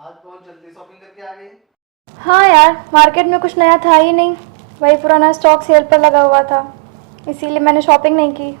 आज बहुत जल्दी शॉपिंग करके आ गई। हाँ यार, मार्केट में कुछ नया था ही नहीं, वही पुराना स्टॉक सेल पर लगा हुआ था, इसीलिए मैंने शॉपिंग नहीं की।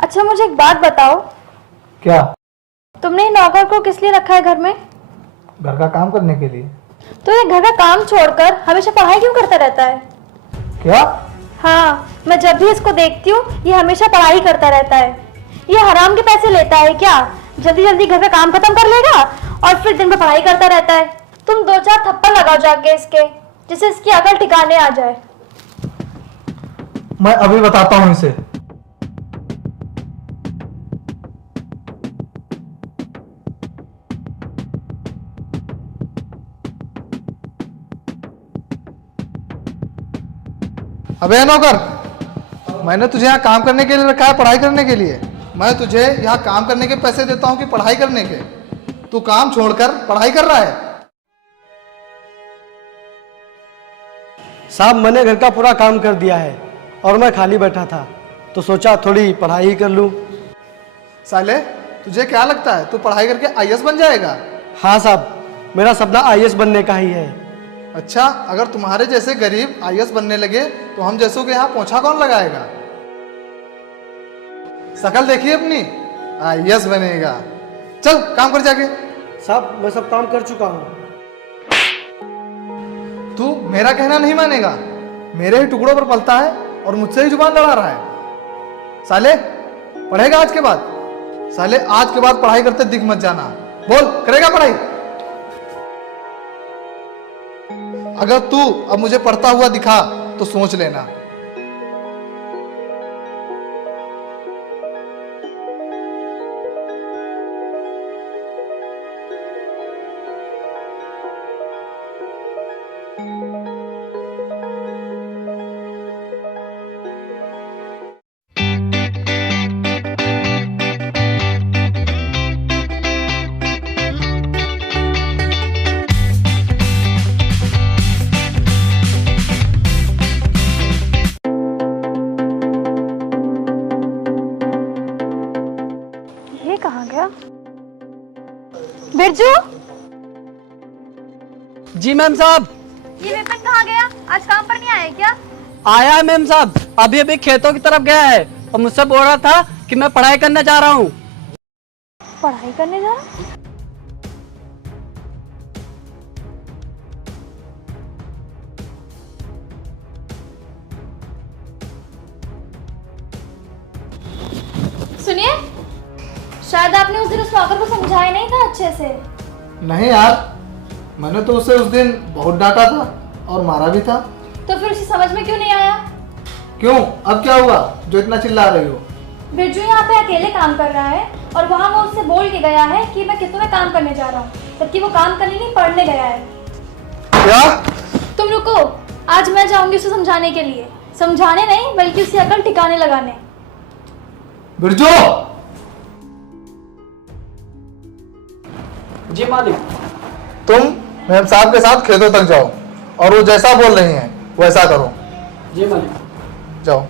अच्छा मुझे एक बात बताओ। क्या? तुमने नौकर को किस लिए रखा है घर में? घर का काम करने के लिए। तो ये घर का काम छोड़कर हमेशा पढ़ाई क्यों करता रहता है? क्या? हाँ, मैं जब भी इसको देखती हूँ ये हमेशा पढ़ाई करता रहता है। ये हराम के पैसे लेता है क्या? जल्दी जल्दी घर का काम खत्म कर लेगा और फिर दिन भर पढ़ाई करता रहता है। तुम 2-4 थप्पड़ लगाओ जाके इसके, जिससे इसकी अकल ठिकाने आ जाए। मैं अभी बताता हूँ इसे। अबे नौकर, मैंने तुझे यहाँ काम करने के लिए रखा है, पढ़ाई करने के लिए। मैं तुझे यहाँ काम करने के पैसे देता हूँ कि पढ़ाई करने के? तू काम छोड़कर पढ़ाई कर रहा है। साहब मैंने घर का पूरा काम कर दिया है और मैं खाली बैठा था तो सोचा थोड़ी पढ़ाई ही कर लूं। साले, तुझे क्या लगता है तू पढ़ाई करके आईएएस बन जाएगा? हाँ साहब, मेरा सपना आईएएस बनने का ही है। अच्छा, अगर तुम्हारे जैसे गरीब आईएएस बनने लगे तो हम जैसों के यहाँ पोछा कौन लगाएगा? शकल देखिए अपनी, आईएएस बनेगा। चल काम कर जाके। साहब मैं सब काम कर चुका हूँ। तू मेरा कहना नहीं मानेगा, मेरे ही टुकड़ों पर पलता है और मुझसे ही जुबान लड़ा रहा है। साले, पढ़ेगा आज के बाद? साले, आज के बाद पढ़ाई करते दिख मत जाना। बोल, करेगा पढ़ाई? अगर तू अब मुझे पढ़ता हुआ दिखा तो सोच लेना। ये कहाँ गया? बिरजू, जी मैम साहब। ये विपिन कहाँ गया? आज काम पर नहीं आया क्या? आया है मैम साहब, अभी अभी खेतों की तरफ गया है और मुझसे बोल रहा था कि मैं पढ़ाई करने जा रहा हूँ। पढ़ाई करने जा रहा? सुनिए, शायद आपने उस दिन उस नौकर को समझाया नहीं था अच्छे से। नहीं यार, मैंने तो उसे उस दिन बहुत डांटा था और मारा भी था। तो फिर उसे समझ में क्यों नहीं आया? क्यों, अब क्या हुआ जो इतना चिल्ला रही हो? बिरजू यहाँ पे अकेले काम कर रहा है और वहाँ वो उससे बोल के गया है कि मैं कितने में काम करने जा रहा हूँ, जबकि वो काम करने नहीं पढ़ने गया है। क्या? तुम रुको, आज मैं जाऊंगी उसे समझाने के लिए। समझाने नहीं बल्कि उसकी अकल ठिकाने लगाने। बिरजू! जी मालिक। तुम मेम साहब के साथ खेतों तक जाओ और वो जैसा बोल रही हैं वैसा करो। जी मालिक। जाओ।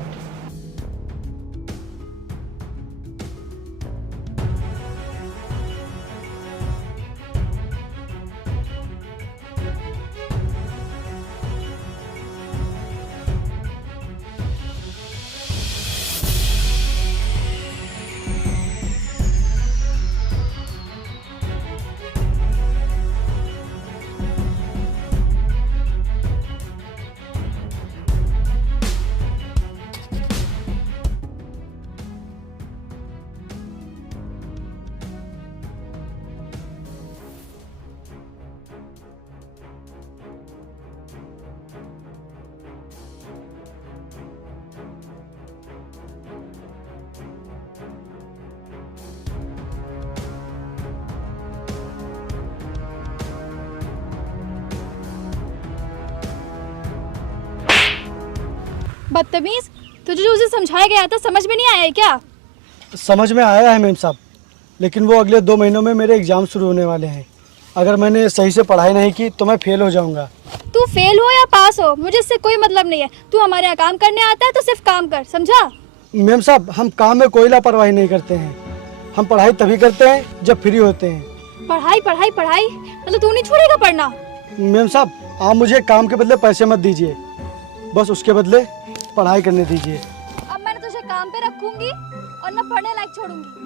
बदतमीज, तुझे जो उसे समझाया गया था समझ में नहीं आया है क्या? समझ में आया है मैम साहब, लेकिन वो अगले 2 महीनों में मेरे एग्जाम शुरू होने वाले हैं। अगर मैंने सही से पढ़ाई नहीं की तो मैं फेल हो जाऊंगा। तू फेल हो या पास हो मुझे इससे कोई मतलब नहीं है। तू हमारे यहाँ काम करने आता है तो सिर्फ काम कर, समझा? मैम साहब, हम काम में कोई लापरवाही नहीं करते हैं। हम पढ़ाई तभी करते हैं जब फ्री होते हैं। पढ़ाई पढ़ाई पढ़ाई, मतलब तू नहीं छोड़ेगा पढ़ना? मैम साहब, आप मुझे काम के बदले पैसे मत दीजिए, बस उसके बदले पढ़ाई करने दीजिए। अब मैंने तुझे काम पे रखूंगी और ना पढ़ने लायक छोड़ूंगी।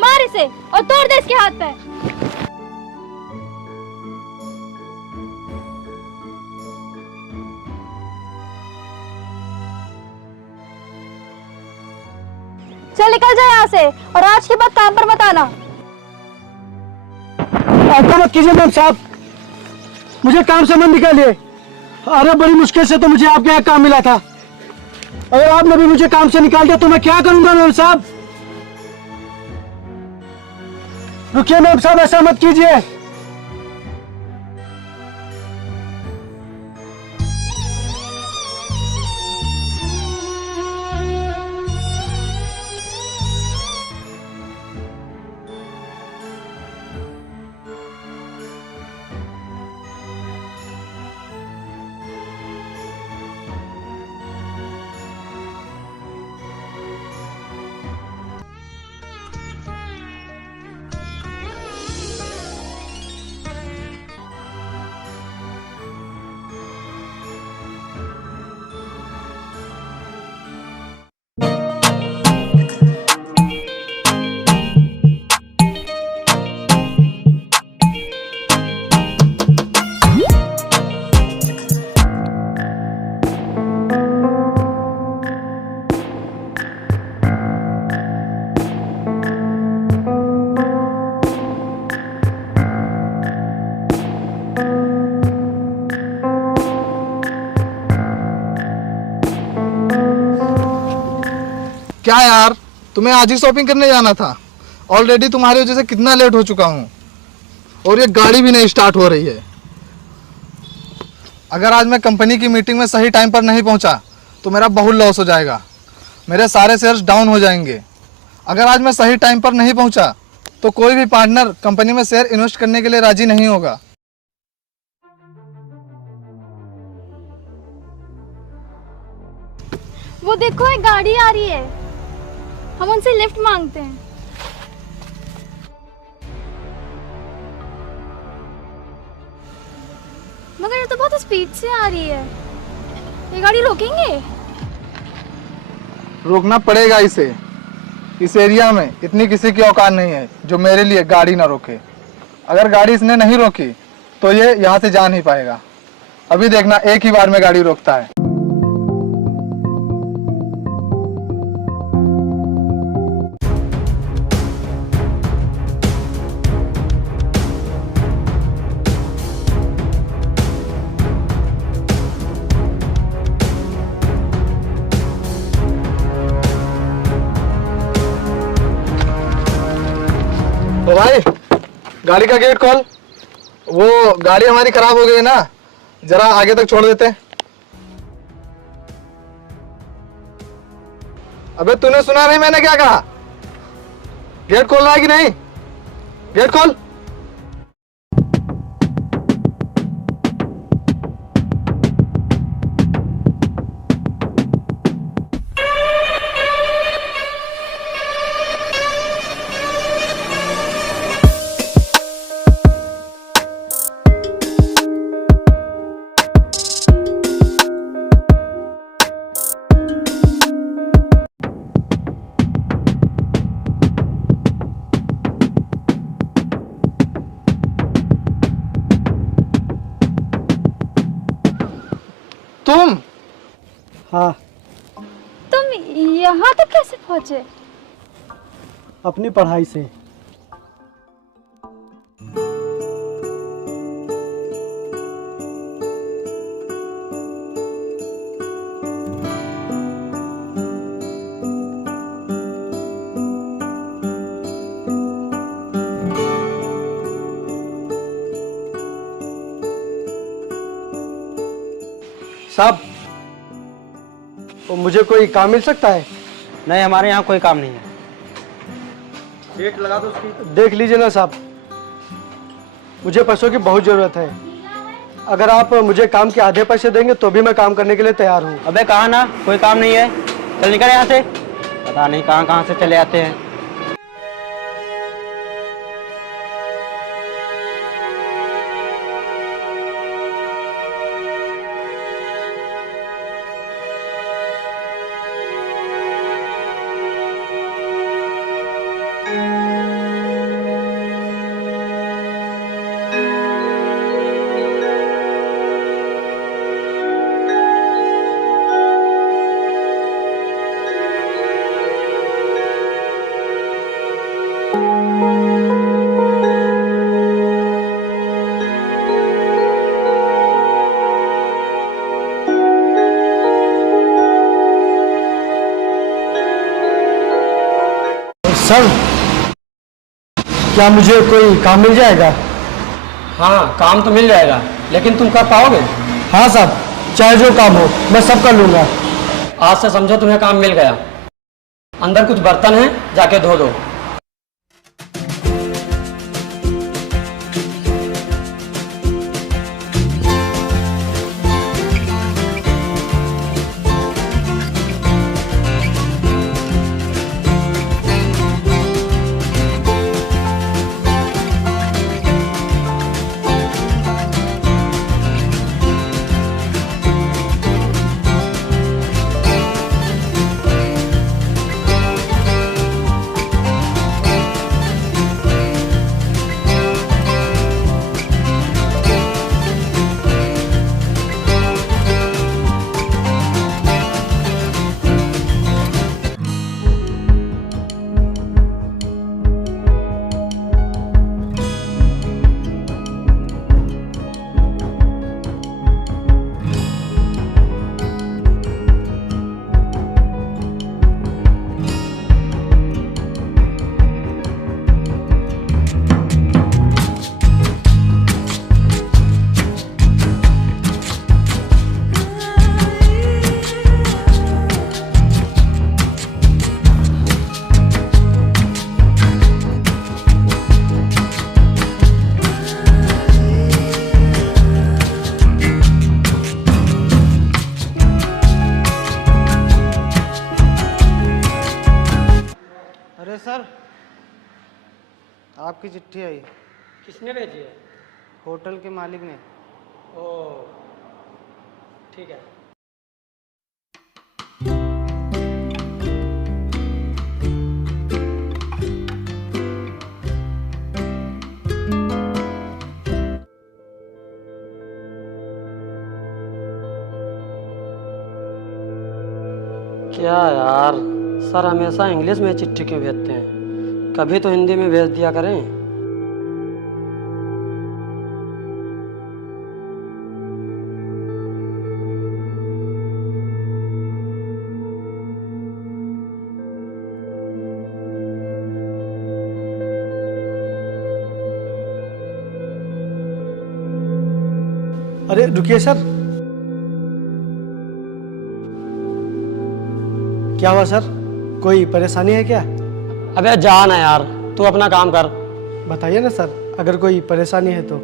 मार इसे और तोड़ दे इसके हाथ पे। चल निकल जाए यहाँ से, और आज के बाद काम पर मत आना। ऐसा मत कीजिए मैम साहब, मुझे काम से मत निकालिए। अरे बड़ी मुश्किल से तो मुझे आपके यहाँ काम मिला था, अगर आपने भी मुझे काम से निकाल दिया तो मैं क्या करूंगा मैम साहब? रुकिए मैम साहब, ऐसा मत कीजिए। क्या यार, तुम्हें आज ही शॉपिंग करने जाना था? ऑलरेडी तुम्हारी वजह से कितना लेट हो चुका हूँ, और ये गाड़ी भी नहीं स्टार्ट हो रही है। अगर आज मैं कंपनी की मीटिंग में सही टाइम पर नहीं पहुँचा तो मेरा बहुत लॉस हो जाएगा, मेरे सारे शेयर्स डाउन हो जाएंगे। अगर आज मैं सही टाइम पर नहीं पहुँचा तो कोई भी पार्टनर कंपनी में शेयर इन्वेस्ट करने के लिए राजी नहीं होगा। वो देखो, एक गाड़ी आ रही है, हम उनसे लिफ्ट मांगते हैं। मगर ये तो बहुत स्पीड से आ रही है, ये गाड़ी रोकेंगे? रोकना पड़ेगा इसे। इस एरिया में इतनी किसी की औकात नहीं है जो मेरे लिए गाड़ी ना रोके। अगर गाड़ी इसने नहीं रोकी तो ये यहाँ से जा नहीं पाएगा। अभी देखना, एक ही बार में गाड़ी रोकता है। तो भाई, गाड़ी का गेट खोल। वो गाड़ी हमारी खराब हो गई है ना, जरा आगे तक छोड़ देते। अबे तूने सुना नहीं मैंने क्या कहा? गेट खोलना है कि नहीं? गेट खोल। तुम? हाँ, तुम यहाँ तक कैसे पहुँचे? अपनी पढ़ाई से। साहब, तो मुझे कोई काम मिल सकता है? नहीं, हमारे यहाँ कोई काम नहीं है। डेट लगा दो उसकी। देख लीजिए ना साहब, मुझे पैसों की बहुत ज़रूरत है। अगर आप मुझे काम के आधे पैसे देंगे तो भी मैं काम करने के लिए तैयार हूँ। अबे कहा ना कोई काम नहीं है, चल निकल यहाँ से। पता नहीं कहाँ कहाँ से चले आते हैं। सर, क्या मुझे कोई काम मिल जाएगा? हाँ, काम तो मिल जाएगा, लेकिन तुम कर पाओगे? हाँ साहब, चाहे जो काम हो मैं सब कर लूँगा। आज से समझो तुम्हें काम मिल गया। अंदर कुछ बर्तन हैं, जाके धो दो। अरे सर, आपकी चिट्ठी आई। किसने भेजी है? होटल के मालिक ने। ओह, ठीक है। क्या यार, सर हमेशा इंग्लिश में चिट्ठी क्यों भेजते हैं? कभी तो हिंदी में भेज दिया करें। अरे रुकिए सर। क्या हुआ सर, कोई परेशानी है क्या? अबे जा ना यार, तू अपना काम कर। बताइए ना सर, अगर कोई परेशानी है तो।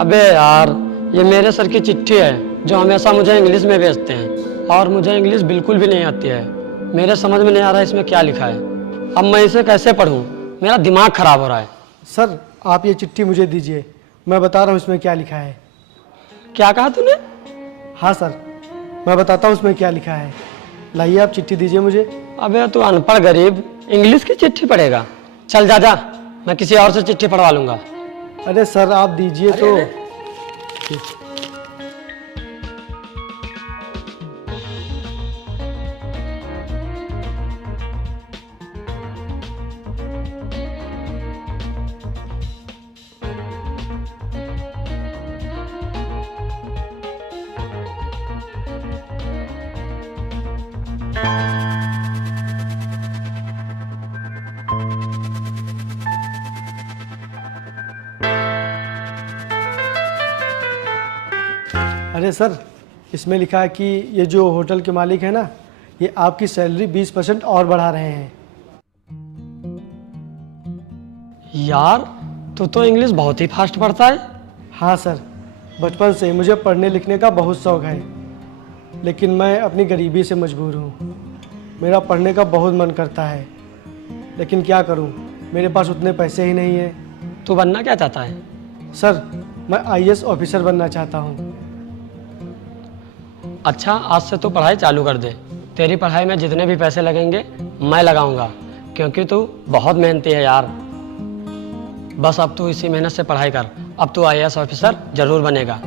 अबे यार, ये मेरे सर की चिट्ठी है जो हमेशा मुझे इंग्लिश में भेजते हैं, और मुझे इंग्लिश बिल्कुल भी नहीं आती है। मेरे समझ में नहीं आ रहा है इसमें क्या लिखा है। अब मैं इसे कैसे पढूं? मेरा दिमाग खराब हो रहा है। सर आप ये चिट्ठी मुझे दीजिए, मैं बता रहा हूँ इसमें क्या लिखा है। क्या कहा तूने? हाँ सर, मैं बताता हूँ इसमें क्या लिखा है। लाइए आप चिट्ठी दीजिए मुझे। अबे तू अनपढ़ गरीब इंग्लिश की चिट्ठी पढ़ेगा? चल जा जा, मैं किसी और से चिट्ठी पढ़वा लूंगा। अरे सर आप दीजिए तो। अरे सर, इसमें लिखा है कि ये जो होटल के मालिक है ना, ये आपकी सैलरी 20% और बढ़ा रहे हैं। यार तू तो इंग्लिश बहुत ही फास्ट पढ़ता है। हाँ सर, बचपन से मुझे पढ़ने लिखने का बहुत शौक है, लेकिन मैं अपनी गरीबी से मजबूर हूँ। मेरा पढ़ने का बहुत मन करता है, लेकिन क्या करूँ, मेरे पास उतने पैसे ही नहीं हैं। तू बनना क्या चाहता है? सर, मैं आईएएस ऑफिसर बनना चाहता हूँ। अच्छा, आज से तू पढ़ाई चालू कर दे। तेरी पढ़ाई में जितने भी पैसे लगेंगे मैं लगाऊंगा, क्योंकि तू बहुत मेहनती है यार। बस अब तू इसी मेहनत से पढ़ाई कर, अब तू आईएएस ऑफिसर जरूर बनेगा।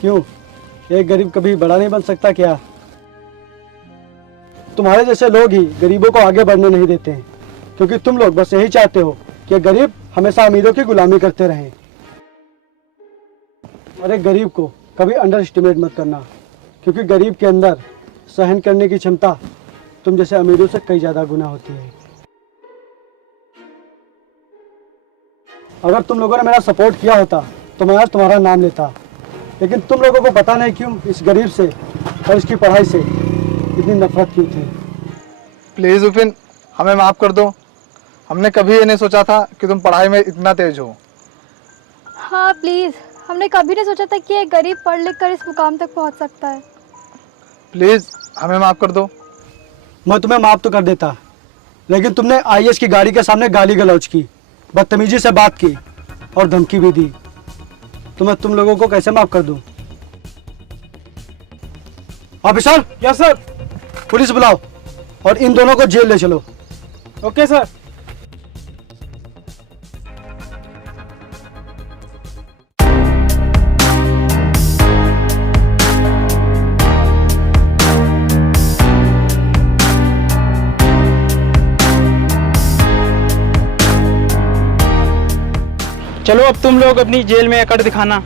क्यों, एक गरीब कभी बड़ा नहीं बन सकता क्या? तुम्हारे जैसे लोग ही गरीबों को आगे बढ़ने नहीं देते हैं, क्योंकि तुम लोग बस यही चाहते हो कि गरीब हमेशा अमीरों की गुलामी करते रहें। और एक गरीब को कभी अंडर एस्टिमेट मत करना, क्योंकि गरीब के अंदर सहन करने की क्षमता तुम जैसे अमीरों से कई ज़्यादा गुना होती है। अगर तुम लोगों ने मेरा सपोर्ट किया होता तो मैं आज तुम्हारा नाम लेता, लेकिन तुम लोगों को पता नहीं क्यों इस गरीब से और इसकी पढ़ाई से इतनी नफरत क्यों थी। प्लीज़ विपिन, हमें माफ़ कर दो। हमने कभी ये नहीं सोचा था कि तुम पढ़ाई में इतना तेज हो। हाँ प्लीज़, हमने कभी नहीं सोचा था कि एक गरीब पढ़ लिख कर इस मुकाम तक पहुंच सकता है। प्लीज़ हमें माफ़ कर दो। मैं तुम्हें माफ़ तो कर देता, लेकिन तुमने आईएएस की गाड़ी के सामने गाली गलौज की, बदतमीजी से बात की और धमकी भी दी। तो मैं तुम लोगों को कैसे माफ कर दूं? ऑफिसर। Yes sir. पुलिस बुलाओ और इन दोनों को जेल ले चलो। Okay sir. चलो अब तुम लोग अपनी जेल में अकड़ दिखाना।